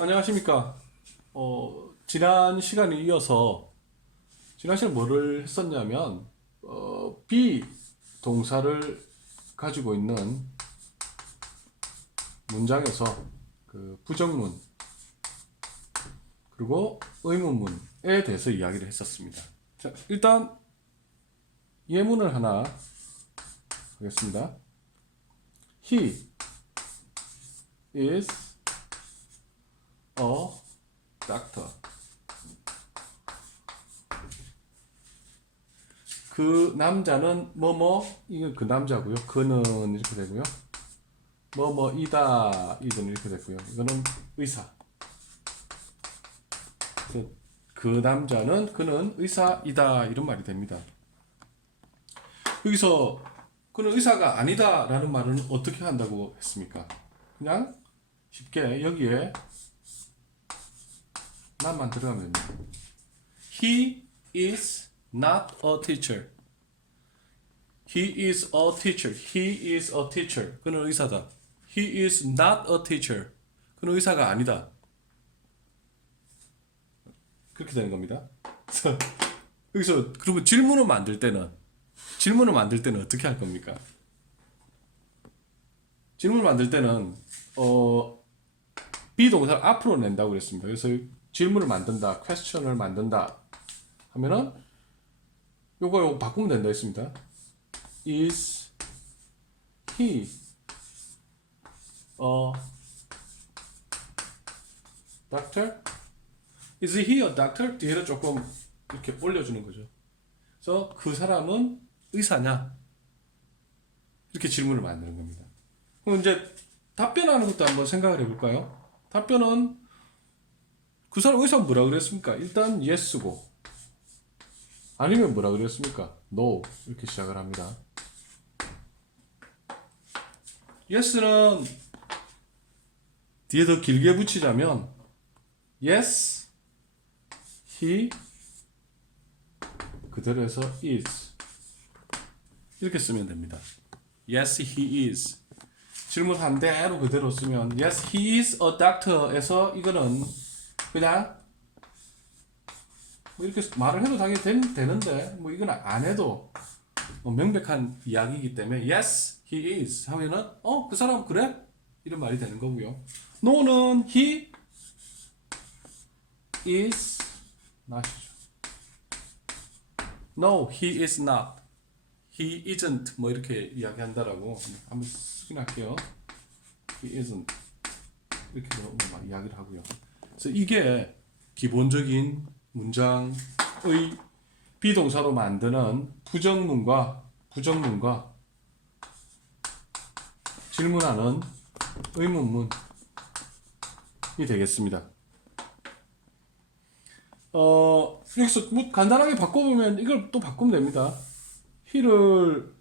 안녕하십니까. 어, 지난 시간에 이어서, 지난 시간에 뭐를 했었냐면, 어, be 동사를 가지고 있는 문장에서 그 부정문, 그리고 의문문에 대해서 이야기를 했었습니다. 자, 일단 예문을 하나 하겠습니다. He is doctor. 그 남자는 뭐뭐 이건 그 남자고요. 그는 이렇게 되고요. 뭐뭐 이다 이건 이렇게 됐고요. 이거는 의사. 그래서 그 남자는 그는 의사이다 이런 말이 됩니다. 여기서 그는 의사가 아니다라는 말은 어떻게 한다고 했습니까? 그냥 쉽게 여기에 나만 들어가면 He is not a teacher. He is a teacher. He is a teacher. 그는 의사다. He is not a teacher. 그는 의사가 아니다. 그렇게 되는 겁니다. 여기서 그리고 질문을 만들 때는 질문을 만들 때는 어떻게 할 겁니까? 질문을 만들 때는 어 비동사를 앞으로 낸다고 그랬습니다. 그래서 질문을 만든다, question을 만든다 하면은 요거 요거 바꾸면 된다 했습니다. Is he a doctor? Is he a doctor? 뒤에를 조금 이렇게 올려주는 거죠. 그래서 그 사람은 의사냐? 이렇게 질문을 만드는 겁니다. 그럼 이제 답변하는 것도 한번 생각을 해볼까요? 답변은 그 사람 의사 뭐라 그랬습니까? 일단 yes고 아니면 뭐라 그랬습니까? no 이렇게 시작을 합니다. yes는 뒤에 더 길게 붙이자면 yes he 그대로 해서 is 이렇게 쓰면 됩니다. Yes, he is. 질문 한 대로 그대로 쓰면 Yes, he is a doctor에서 이거는 그냥 뭐 이렇게 말을 해도 당연히 된, 되는데 뭐 이건 안 해도 뭐 명백한 이야기이기 때문에 Yes, he is 하면은 어 그 사람 그래 이런 말이 되는 거고요. No는 he is not이죠. No, he is not. He isn't. 뭐 이렇게 이야기한다라고 한번 쓰긴 할게요. He isn't. 이렇게 뭐막 이야기를 하고요. 그래서 이게 기본적인 문장의 비동사로 만드는 부정문과 부정문과 질문하는 의문문이 되겠습니다. 어, 여기서 뭐 간단하게 바꿔보면 이걸 또 바꾸면 됩니다. he를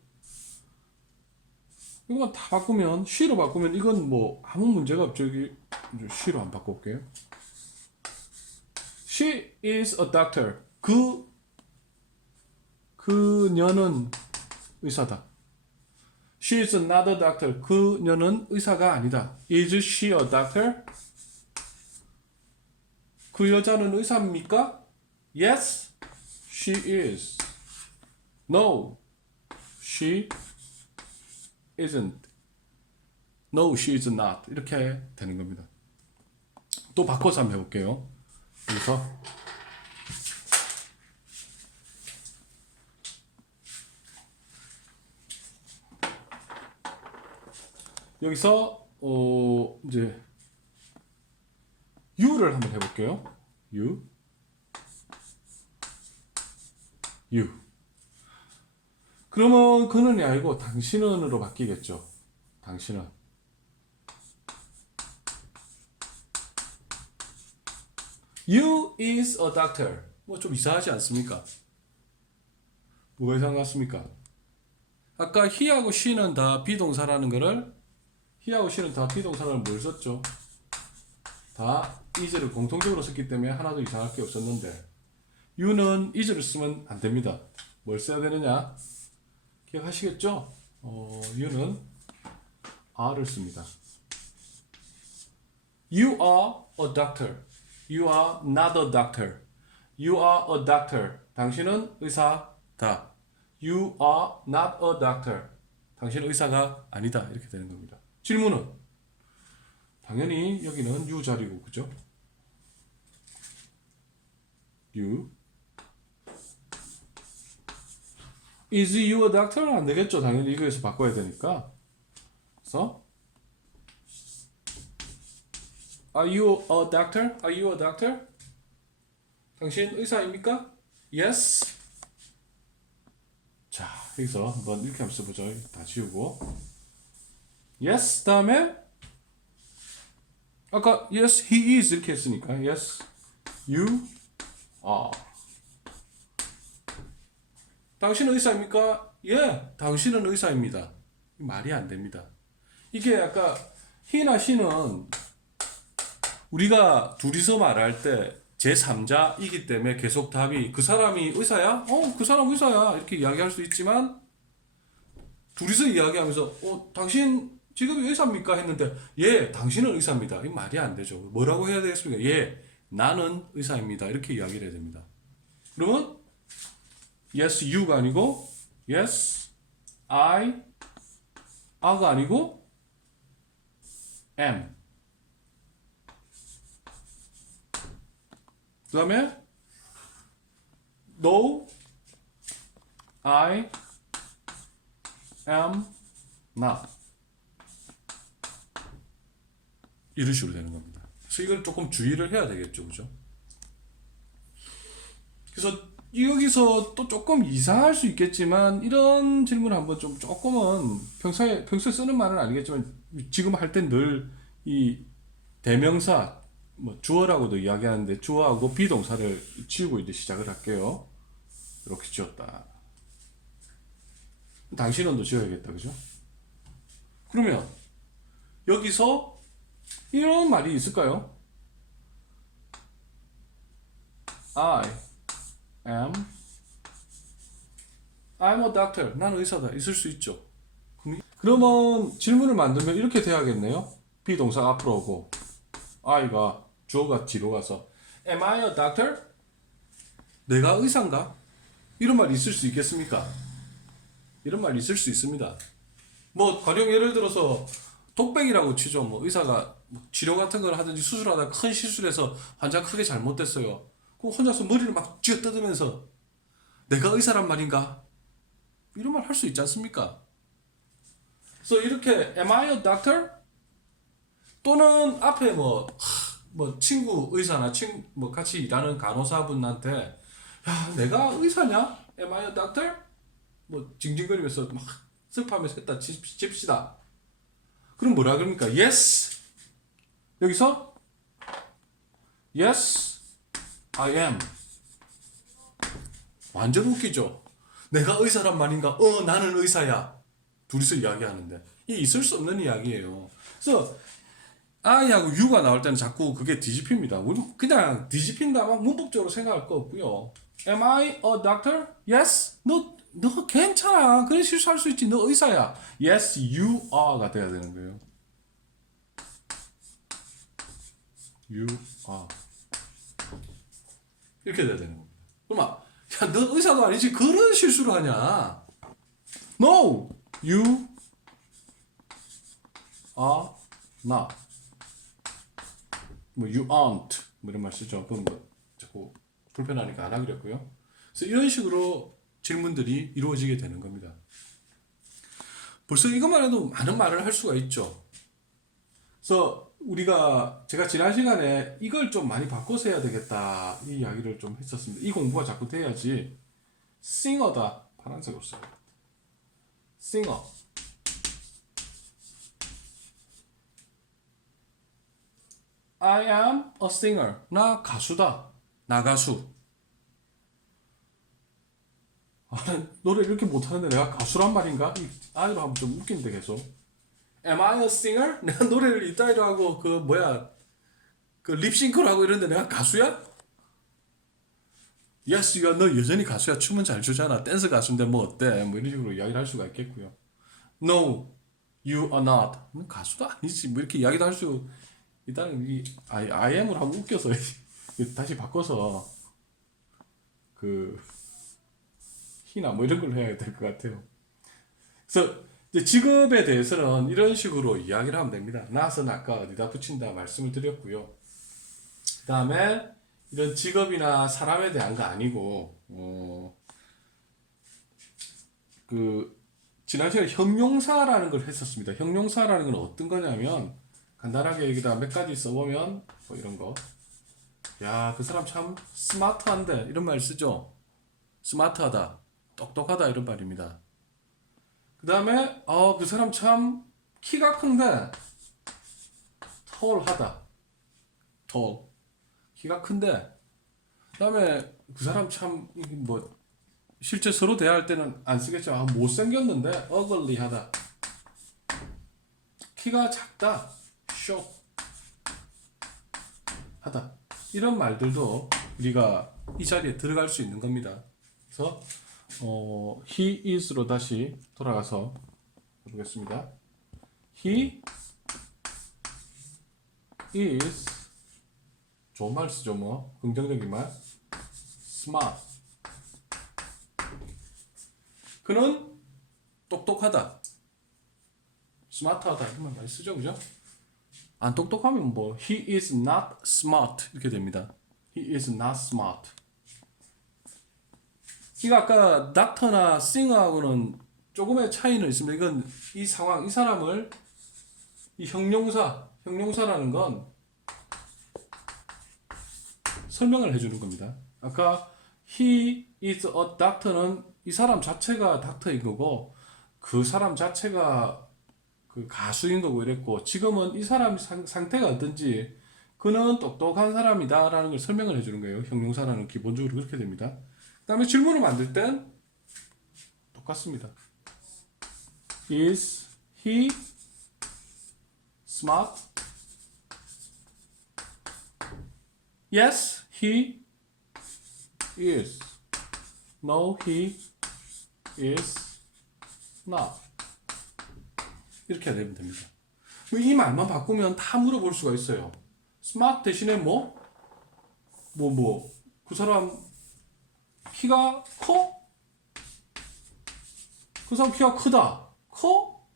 이거만 다 바꾸면 she로 바꾸면 이건 뭐 아무 문제가 없죠. she로 안 바꿔볼게요. She is a doctor. 그 그녀는 의사다. She is not a doctor. 그녀는 의사가 아니다. Is she a doctor? 그 여자는 의사입니까? Yes, she is. No, she isn't. No, she is not. 이렇게 되는 겁니다. 또 바꿔서 한번 해볼게요. 여기서 여기서 어 이제 U를 한번 해볼게요. U. U. 그러면 그는이 아니고 당신은으로 바뀌겠죠. 당신은. You is a doctor. 뭐 좀 이상하지 않습니까? 뭐가 이상한 것 같습니까? 아까 he하고 she는 다 비동사라는 거를 he하고 she는 다 비동사라는 뭘 썼죠? 다 is를 공통적으로 썼기 때문에 하나도 이상할 게 없었는데 you는 is를 쓰면 안 됩니다. 뭘 써야 되느냐? 기억하시겠죠? 어, you는 are를 씁니다. You are a doctor. You are not a doctor. You are a doctor. 당신은 의사다. You are not a doctor. 당신은 의사가 아니다. 이렇게 되는 겁니다. 질문은 당연히 여기는 you 자리고 그죠? You Is you a doctor? 안 되겠죠. 당연히 이거에서 바꿔야 되니까. 그래서 Are you a doctor? Are you a doctor? 당신 의사입니까? Yes. 자, 여기서 한번 이렇게 한번 써보죠. 다 지우고. Yes. 다음에 아까 yes, he is 이렇게 했으니까 yes, you are. 당신은 의사입니까? 예, 당신은 의사입니다. 말이 안 됩니다. 이게 아까 he나 she는 우리가 둘이서 말할 때 제3자이기 때문에 계속 답이 그 사람이 의사야? 어, 그 사람 의사야. 이렇게 이야기할 수 있지만 둘이서 이야기하면서 어, 당신 직업이 의사입니까? 했는데 예, 당신은 의사입니다. 이 말이 안 되죠. 뭐라고 해야 되겠습니까? 예, 나는 의사입니다. 이렇게 이야기를 해야 됩니다. 그러면 yes, you가 아니고 yes, I, a가 아니고 am. 그 다음에 No, I am not. 이런 식으로 되는 겁니다. 그래서 이걸 조금 주의를 해야 되겠죠, 그죠? 그래서 여기서 또 조금 이상할 수 있겠지만 이런 질문을 한번 좀 조금은 평소에 평소에 쓰는 말은 아니겠지만 지금 할 땐 늘 이 대명사 뭐 주어라고도 이야기하는데 주어하고 비동사를 지우고 이제 시작을 할게요. 이렇게 지웠다. 당신은도 지워야겠다, 그죠? 그러면 여기서 이런 말이 있을까요? I am I'm a doctor. 나는 의사다. 있을 수 있죠. 그러면 질문을 만들면 이렇게 돼야겠네요. 비동사 앞으로 오고 I가 주어가 뒤로 가서 Am I a doctor? 내가 의사인가? 이런 말이 있을 수 있겠습니까? 이런 말이 있을 수 있습니다. 뭐 가령 예를 들어서 독백이라고 치죠. 뭐 의사가 뭐 치료 같은 걸 하든지 수술하다 큰 해서 환자 크게 잘못됐어요. 그럼 혼자서 머리를 막 쥐어 뜯으면서 내가 의사란 말인가? 이런 말 할 수 있지 않습니까? 그래서 이렇게 Am I a doctor? 또는 앞에 뭐, 하, 뭐 친구 의사나 친, 뭐 같이 일하는 간호사분한테 야 내가 의사냐? Am I a doctor? 뭐 징징거리면서 막 슬퍼하면서 했다 칩- 칩시다. 그럼 뭐라 그럽니까? Yes. 여기서 Yes, I am. 완전 웃기죠. 내가 의사란 말인가? 어, 나는 의사야. 둘이서 이야기하는데 이 있을 수 없는 이야기예요. 그래서 I하고 U가 나올 때는 자꾸 그게 뒤집힙니다. 그냥 뒤집힌다 막 문법적으로 생각할 거 없고요. Am I a doctor? Yes. 너, 너 괜찮아. 그래 실수할 수 있지. 너 의사야. Yes, you are가 돼야 되는 거예요. You are. 이렇게 돼야 되는 겁니다. 그러면 야, 너 의사도 아니지. 그런 실수를 하냐? No, you are not. 뭐 you aren't 뭐 이런 말 쓰죠. 그건 뭐 자꾸 불편하니까 안 하기로 했고요. 그래서 이런 식으로 질문들이 이루어지게 되는 겁니다. 벌써 이것만 해도 많은 말을 할 수가 있죠. 그래서 우리가 제가 지난 시간에 이걸 좀 많이 바꿔서 해야 되겠다 이 이야기를 좀 했었습니다. 이 공부가 자꾸 돼야지 싱어다 파란색으로 써요. 싱어 I am a singer. 나 가수다. 나 가수. 아, 노래 이렇게 못하는데 내가 가수란 말인가? 이 아이로 하면 좀 웃긴데 계속. Am I a singer? 내가 노래를 이따위로 하고 그 뭐야 그 립싱크를 하고 이러는데 내가 가수야? Yes, 야, 너 여전히 가수야. 춤은 잘 추잖아. 댄스 가수인데 뭐 어때? 뭐 이런 식으로 이야기를 할 수가 있겠고요. No, you are not. 너 가수도 아니지. 뭐 이렇게 이야기도 할 수 일단 이 I, I am을 한번 웃겨서 다시 바꿔서 그 희나 뭐 이런 걸로 해야 될 것 같아요. 그래서 직업에 대해서는 이런 식으로 이야기를 하면 됩니다. not은 아까 어디다 붙인다 말씀을 드렸고요. 그 다음에 이런 직업이나 사람에 대한 거 아니고 어, 그 지난 시간에 형용사라는 걸 했었습니다. 형용사라는 건 어떤 거냐면 간단하게 여기다 몇 가지 써보면 뭐 이런 거. 야, 그 사람 참 스마트한데 이런 말 쓰죠. 스마트하다, 똑똑하다 이런 말입니다. 그 다음에 어, 그 사람 참 키가 큰데 톨하다. 톨. 키가 큰데 그 다음에 그 사람 참 뭐 실제 서로 대화할 때는 안 쓰겠죠. 아, 못생겼는데 어글리하다. 키가 작다. 쇼. 하다. 이런 말들도 우리가 이 자리에 들어갈 수 있는 겁니다. 그래서 어, he is로 다시 돌아가서 해보겠습니다. he is 좋은 말 쓰죠 뭐 긍정적인 말 smart 그는 똑똑하다 스마트하다 이런 말 많이 쓰죠 그죠? 안 똑똑하면 뭐 he is not smart 이렇게 됩니다. he is not smart. 이거 아까 닥터나 싱어하고는 조금의 차이는 있습니다. 이건 이 상황, 이 사람을 이 형용사, 형용사라는 건 설명을 해주는 겁니다. 아까 he is a doctor는 이 사람 자체가 닥터인 거고 그 사람 자체가 그 가수인 거고 이랬고 지금은 이 사람 상, 상태가 어떤지 그는 똑똑한 사람이다라는 걸 설명을 해주는 거예요. 형용사라는 기본적으로 그렇게 됩니다. 그 다음에 질문을 만들 땐 똑같습니다. Is he smart? Yes, he is. No, he is not. 이렇게 되면 됩니다. 이 말만 바꾸면 다 물어볼 수가 있어요. 스마트 대신에 뭐? 뭐, 뭐, 그 사람 키가 커? 그 사람 키가 크다. 커?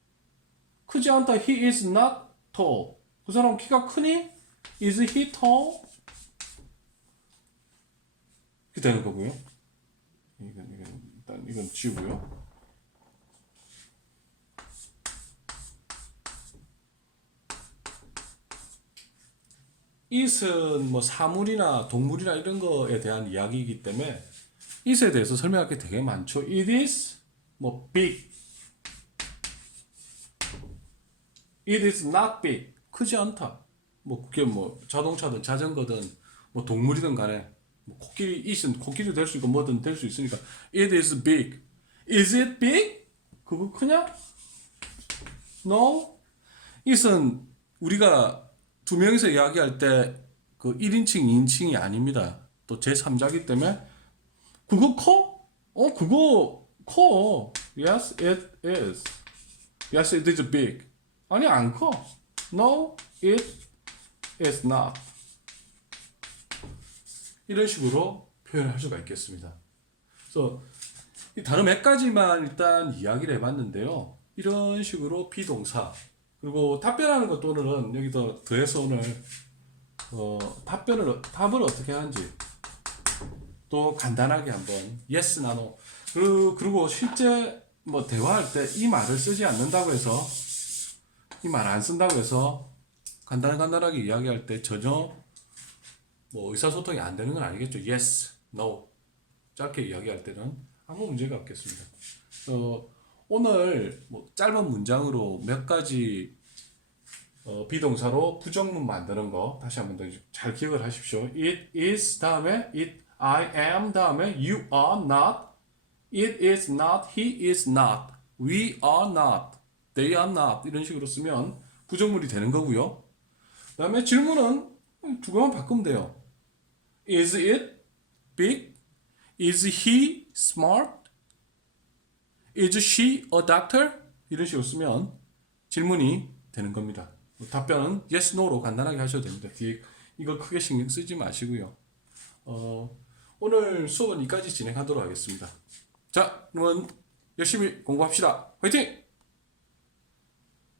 크지 않다. He is not tall. 그 사람 키가 크니? Is he tall? 이렇게 되는 거고요. 이건, 이건, 일단 이건 지우고요. It은 뭐 사물이나 동물이나 이런 거에 대한 이야기이기 때문에 it에 대해서 설명할 게 되게 많죠. It is 뭐 big. It is not big. 크지 않다. 뭐 그게 뭐 자동차든 자전거든 뭐 동물이든 간에 뭐 코끼리 it은 코끼리 될 수 있고 뭐든 될 수 있으니까 it is big. Is it big? 그거 크냐? No. it은 우리가 두 명이서 이야기할 때 그 1인칭, 2인칭이 아닙니다. 또 제3자기 때문에 그거 커? 어, 그거 커. Yes, it is. Yes, it is big. 아니, 안 커. No, it is not. 이런 식으로 표현할 수가 있겠습니다. 그래서 이 단어 몇 가지만 일단 이야기를 해봤는데요. 이런 식으로 비동사 그리고 답변하는 것 또는 여기다 더해서 오늘 어, 답변을 답을 어떻게 하는지 또 간단하게 한번 yes나 no 그, 그리고 실제 뭐 대화할 때 이 말을 쓰지 않는다고 해서 이 말 안 쓴다고 해서 간단 간단하게 이야기할 때 전혀 뭐 의사소통이 안 되는 건 아니겠죠. yes, no. 짧게 이야기할 때는 아무 문제가 없겠습니다. 어, 오늘 뭐 짧은 문장으로 몇 가지 어, 비동사로 부정문 만드는 거 다시 한번 더 잘 기억을 하십시오. It is 다음에 it I am 다음에 you are not it is not he is not we are not they are not 이런 식으로 쓰면 부정문이 되는 거고요. 그다음에 질문은 두 개만 바꾸면 돼요. Is it big? Is he smart? Is she a doctor? 이런 식으로 쓰면 질문이 되는 겁니다. 답변은 yes, no로 간단하게 하셔도 됩니다. 뒤에 이거 크게 신경 쓰지 마시고요. 어, 오늘 수업은 여기까지 진행하도록 하겠습니다. 자, 그러면 열심히 공부합시다. 화이팅!